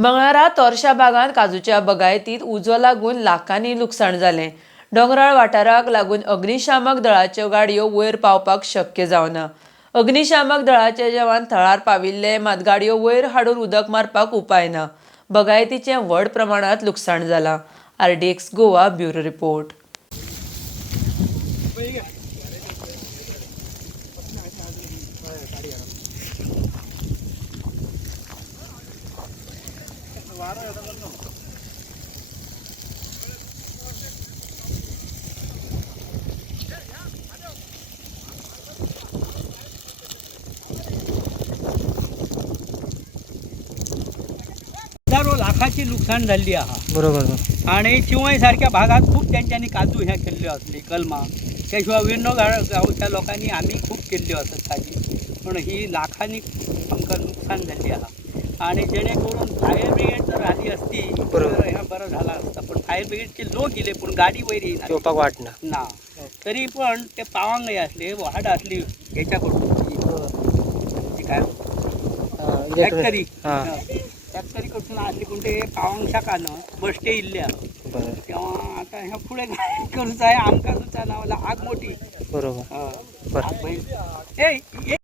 मंगळारा तोरशा भागात काजूच्या बागायतीत उजो लागून लाखांनी लुकसाण जालें। डोंगराळ वाठाराक लागून अग्निशामक दळाच्यो गाडयो वयर पावपाक शक्य जावना। अग्निशामक दळाचे जवान थळार पाविल्ले, मात गाडयो वयर हाडून उदक मारपाक उपाय ना। बागायतीचें व्हड प्रमाणात लुकसाण जालां। RDX Goa bureau report. हजारो लाखाची नुकसान झाली आहा। बरोबर। आणि चिवय सारख्या भागात खूप त्यांच्यानी काजू ह्या केल्ल्यो असली कलमां, त्याशिवाय वेर्णो गांवच्या लोकांनी आम्ही खूप केल्ल्यो असत काजी, पण ही लाखांनी आमकां नुकसान झाली आहा। आणि जेणे करून फायर ब्रिगेड जर आली असती तर ह्या बरं झाला असता, पण फायर ब्रिगेडचे लोक गेले पण गाडी वयर येईना वाटना ना। तरी पण ते पावांग असले वाड असली ह्याच्याकडून ती काय फॅक्टरी फॅक्टरी कडसून आसली पण ते पावंक शकाना, बश्टे इल्ल्या तेव्हा आता ह्या पुढे काय करूच आहे आमकां सुद्धा नावाला आग मोठी। बरोबर। आग